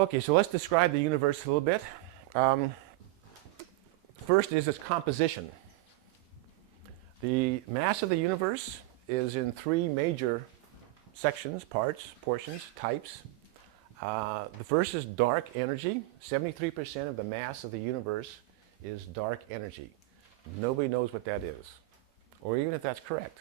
Okay, so let's describe the universe a little bit. Um, First is its composition. The mass of the universe is in three major sections, parts, portions, types. The first is dark energy. 73% of the mass of the universe is dark energy. Nobody knows what that is, or even if that's correct.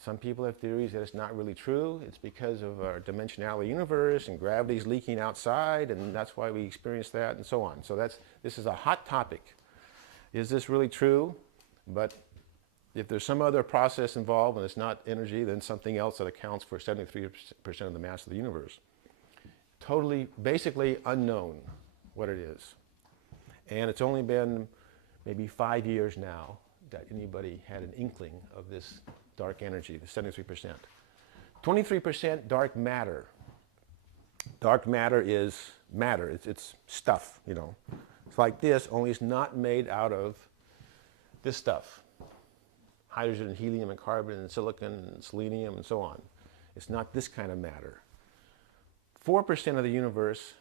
Some people have theories that it's not really true. It's because of our dimensionality universe and gravity's leaking outside, and that's why we experience that, and so on. So this is a hot topic. Is this really true? But if there's some other process involved and it's not energy, then something else that accounts for 73% of the mass of the universe. Totally, basically unknown what it is. And it's only been maybe 5 years now that anybody had an inkling of this dark energy, the 73%. 23% dark matter. Dark matter is matter. It's stuff, you know. It's like this, only it's not made out of this stuff. Hydrogen, helium, and carbon, and silicon, and selenium, and so on. It's not this kind of matter. 4% of the universe,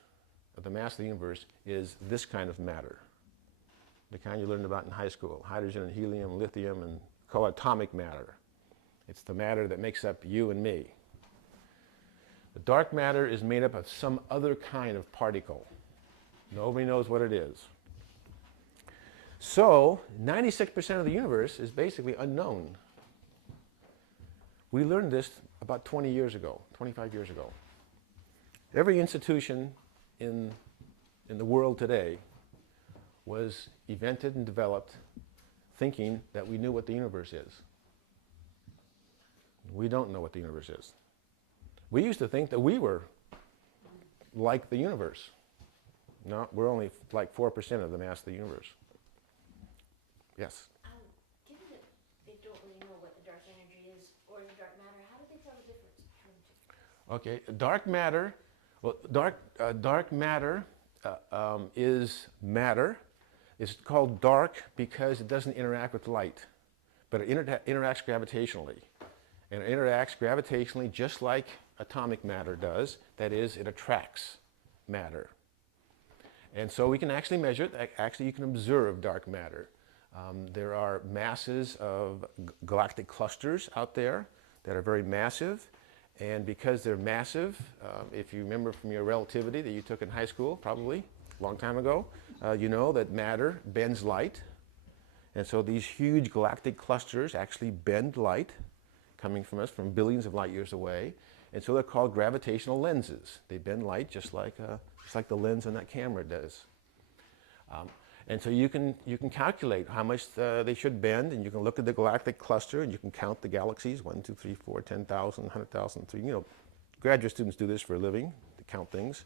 of the mass of the universe, is this kind of matter. The kind you learned about in high school. Hydrogen and helium, lithium, and called atomic matter. It's the matter that makes up you and me. The dark matter is made up of some other kind of particle. Nobody knows what it is. So, 96% of the universe is basically unknown. We learned this about 20 years ago, 25 years ago. Every institution in the world today was invented and developed thinking that we knew what the universe is. We don't know what the universe is. We used to think that we were like the universe. No, we're only like 4% of the mass of the universe. Yes? Given that they don't really know what the dark energy is or the dark matter, how do they tell the difference between the two? Okay, dark matter, well, dark matter is matter. It's called dark because it doesn't interact with light, but it interacts gravitationally. And it interacts gravitationally just like atomic matter does. That is, it attracts matter. And so we can actually measure it. Actually, you can observe dark matter. There are masses of galactic clusters out there that are very massive. And because they're massive, if you remember from your relativity that you took in high school, probably a long time ago, you know that matter bends light. And so these huge galactic clusters actually bend light coming from us from billions of light years away. And so they're called gravitational lenses. They bend light just like the lens on that camera does. And so you can calculate how much they should bend, and you can look at the galactic cluster, and you can count the galaxies, 1, 2, 3, 4, 10,000, 100,000, 3, you know, graduate students do this for a living, to count things,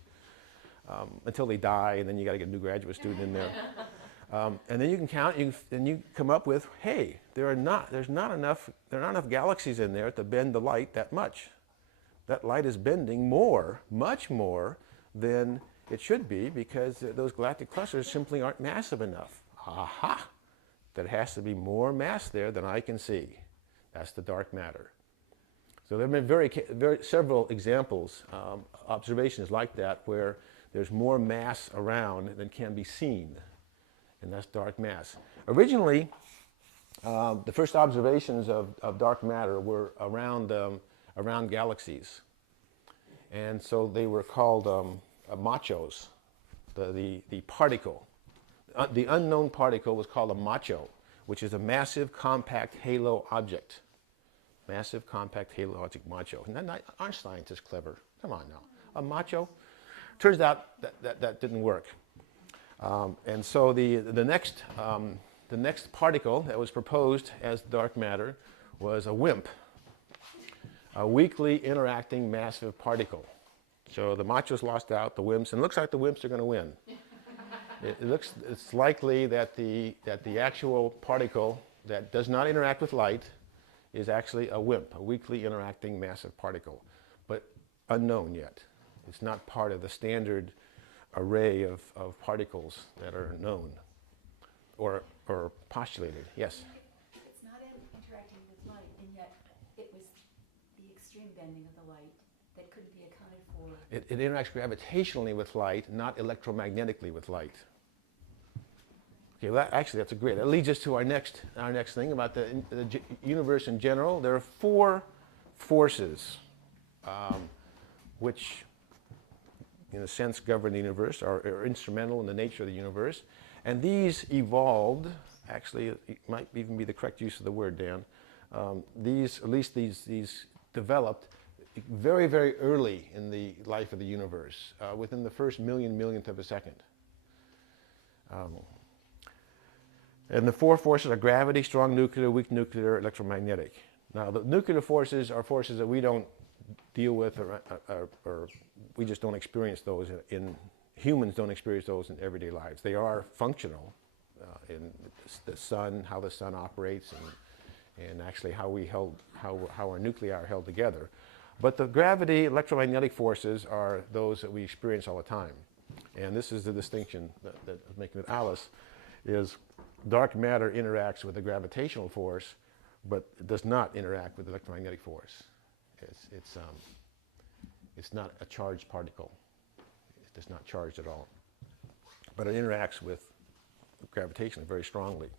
until they die, and then you got to get a new graduate student in there. And then you can count, and you come up with, hey, there are not enough galaxies in there to bend the light that much. That light is bending more, much more than it should be, because those galactic clusters simply aren't massive enough. Aha! There has to be more mass there than I can see. That's the dark matter. So there have been several examples, observations like that, where there's more mass around than can be seen. And that's dark mass. Originally, the first observations of dark matter were around galaxies. And so they were called machos, the particle. The unknown particle was called a macho, which is a massive compact halo object. Massive compact halo object, macho. Aren't scientists clever? Come on now. A macho? Turns out that didn't work. And so the next particle that was proposed as dark matter was a WIMP, a weakly interacting massive particle. So the machos lost out, the WIMPs, and it looks like the WIMPs are going to win. It's likely that the actual particle that does not interact with light is actually a WIMP, a weakly interacting massive particle, but unknown yet. It's not part of the standard array of particles that are known or postulated. Yes? It's not interacting with light, and yet it was the extreme bending of the light that couldn't be accounted for It interacts gravitationally with light, not electromagnetically with light. Okay, well, that's a great. That leads us to our next thing about the universe in general. There are four forces which, in a sense, govern the universe, are instrumental in the nature of the universe. And these evolved, actually, it might even be the correct use of the word, Dan. These developed very, very early in the life of the universe, within the first millionth of a second. And the four forces are gravity, strong nuclear, weak nuclear, electromagnetic. Now, the nuclear forces are forces that we don't deal with, or we just don't experience those humans don't experience those in everyday lives. They are functional in the sun, how the sun operates, and actually how our nuclei are held together. But the gravity, electromagnetic forces are those that we experience all the time. And this is the distinction that I'm making with Alice, is dark matter interacts with the gravitational force, but it does not interact with the electromagnetic force. It's not a charged particle. It's not charged at all. But it interacts with gravitation very strongly.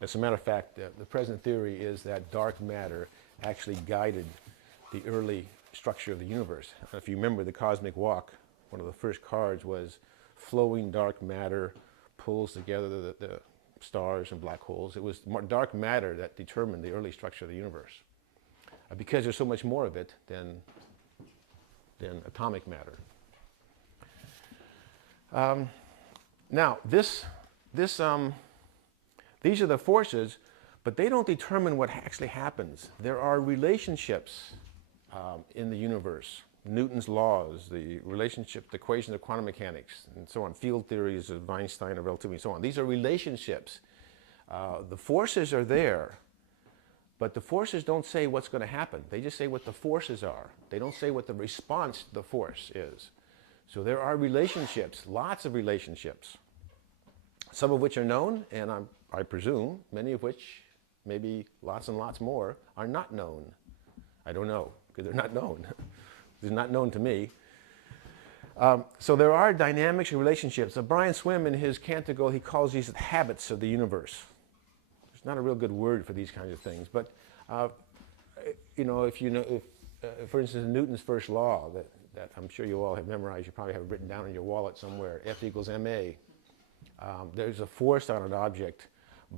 As a matter of fact, the present theory is that dark matter actually guided the early structure of the universe. If you remember the cosmic walk, one of the first cards was flowing dark matter pulls together the stars and black holes. It was dark matter that determined the early structure of the universe, because there's so much more of it than atomic matter. Now, these are the forces, but they don't determine what actually happens. There are relationships in the universe. Newton's laws, the relationship, the equations of quantum mechanics, and so on, field theories of Einstein, of relativity, and so on. These are relationships. The forces are there, but the forces don't say what's going to happen. They just say what the forces are. They don't say what the response to the force is. So there are relationships, lots of relationships, some of which are known, and I presume many of which, maybe lots and lots more, are not known. I don't know, because they're not known. They're not known to me. So there are dynamics and relationships. Brian Swimme, in his Canticle, he calls these the habits of the universe. It's not a real good word for these kinds of things, but if for instance, Newton's first law that I'm sure you all have memorized, you probably have it written down in your wallet somewhere, F equals ma. There's a force on an object,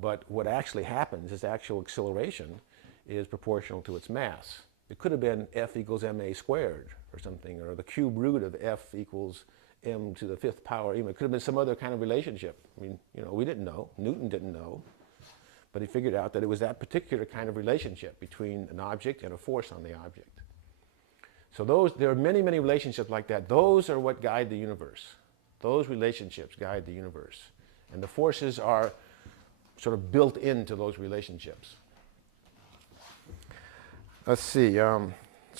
but what actually happens is actual acceleration is proportional to its mass. It could have been F equals ma squared or something, or the cube root of F equals m to the 5th power. It could have been some other kind of relationship. I mean, we didn't know. Newton didn't know. But he figured out that it was that particular kind of relationship between an object and a force on the object. So there are many, many relationships like that. Those are what guide the universe. Those relationships guide the universe. And the forces are sort of built into those relationships. Let's see. So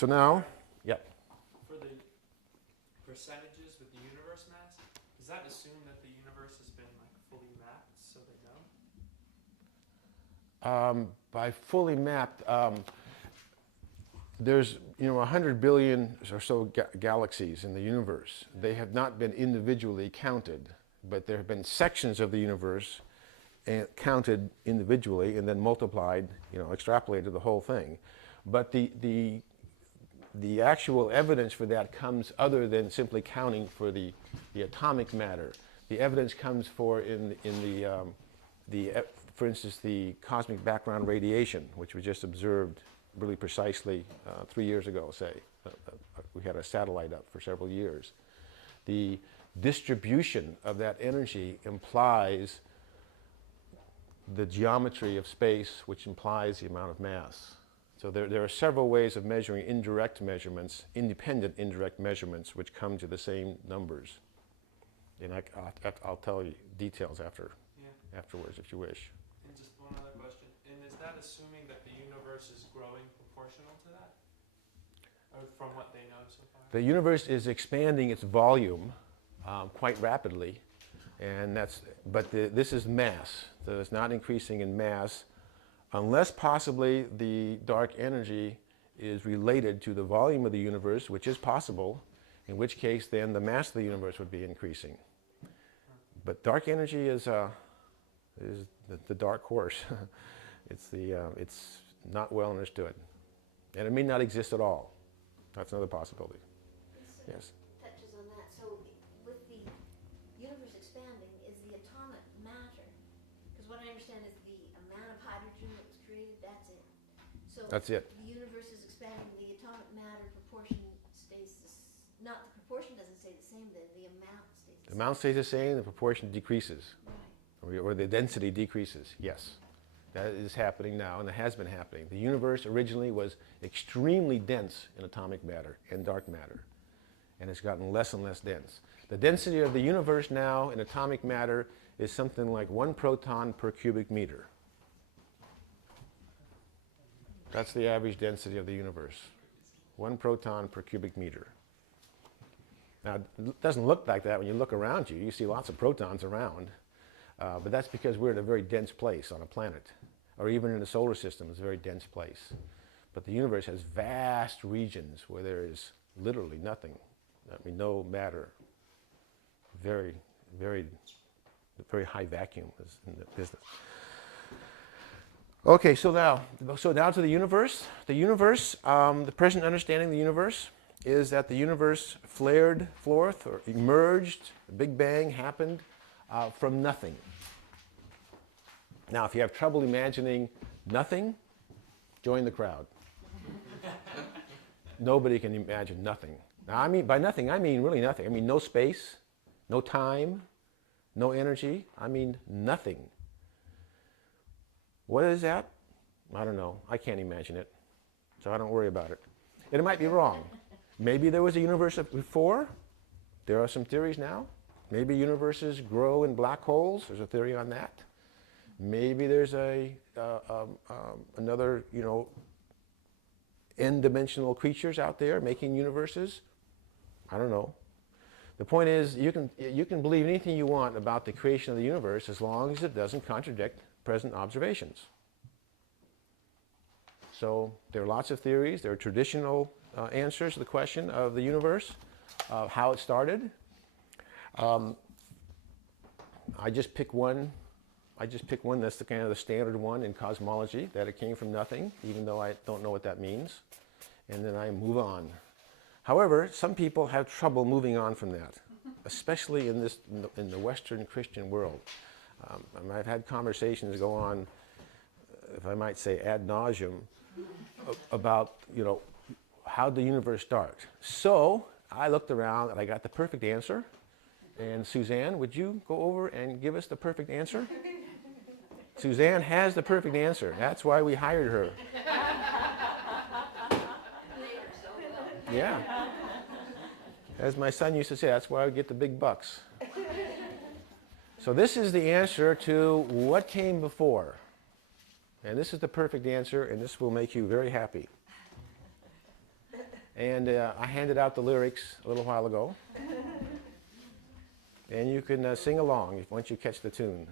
now, yeah. For the percentages with the universe mass, does that assume that the universe has been fully mapped so they know? By fully mapped, there's 100 billion or so galaxies in the universe. They have not been individually counted, but there have been sections of the universe counted individually and then multiplied, extrapolated to the whole thing. But the actual evidence for that comes other than simply counting for the atomic matter. The evidence comes for for instance, the cosmic background radiation, which we just observed really precisely 3 years ago, say. We had a satellite up for several years. The distribution of that energy implies the geometry of space, which implies the amount of mass. So there are several ways of measuring indirect measurements, independent indirect measurements, which come to the same numbers. And I'll tell you details afterwards if you wish. And just one other question. And is that assuming that the universe is growing proportional to that? Or from what they know so far? The universe is expanding its volume quite rapidly, but this is mass. So it's not increasing in mass, unless possibly the dark energy is related to the volume of the universe, which is possible, in which case then the mass of the universe would be increasing. But dark energy is the dark horse. It's not well understood. And it may not exist at all. That's another possibility. This Yes. touches on that. So with the universe expanding, is the atomic matter, because what I understand is the amount of hydrogen that was created, that's it. So That's it. the universe is expanding, the atomic matter proportion stays, not the proportion doesn't stay the same, then the amount stays the The same. amount stays the same, the proportion decreases, Right. or the density decreases. Yes. That is happening now, and it has been happening. The universe originally was extremely dense in atomic matter and dark matter, and it's gotten less and less dense. The density of the universe now in atomic matter is something like 1 proton per cubic meter. That's the average density of the universe. 1 proton per cubic meter. Now, it doesn't look like that when you look around you. You see lots of protons around. But that's because we're in a very dense place on a planet, or even in the solar system, it's a very dense place. But the universe has vast regions where there is literally nothing. I mean, no matter. Very, very, very high vacuum is in the business. Okay, so now to the universe. The universe, the present understanding of the universe is that the universe flared forth or emerged, the Big Bang happened from nothing. Now, if you have trouble imagining nothing, join the crowd. Nobody can imagine nothing. Now, I mean, by nothing, I mean really nothing. I mean no space, no time, no energy. I mean nothing. What is that? I don't know. I can't imagine it, so I don't worry about it. And it might be wrong. Maybe there was a universe before. There are some theories now. Maybe universes grow in black holes. There's a theory on that. Maybe there's another, n-dimensional creatures out there making universes. I don't know. The point is, you can believe anything you want about the creation of the universe as long as it doesn't contradict present observations. So there are lots of theories. There are traditional answers to the question of the universe, how it started. I just pick one. That's the kind of the standard one in cosmology, that it came from nothing, even though I don't know what that means. And then I move on. However, some people have trouble moving on from that, especially in the Western Christian world. I've had conversations go on, if I might say, ad nauseum, about how the universe starts. So I looked around and I got the perfect answer. And Suzanne, would you go over and give us the perfect answer? Suzanne has the perfect answer. That's why we hired her. Yeah. As my son used to say, that's why we get the big bucks. So this is the answer to what came before. And this is the perfect answer, and this will make you very happy. And I handed out the lyrics a little while ago. And you can sing along once you catch the tune.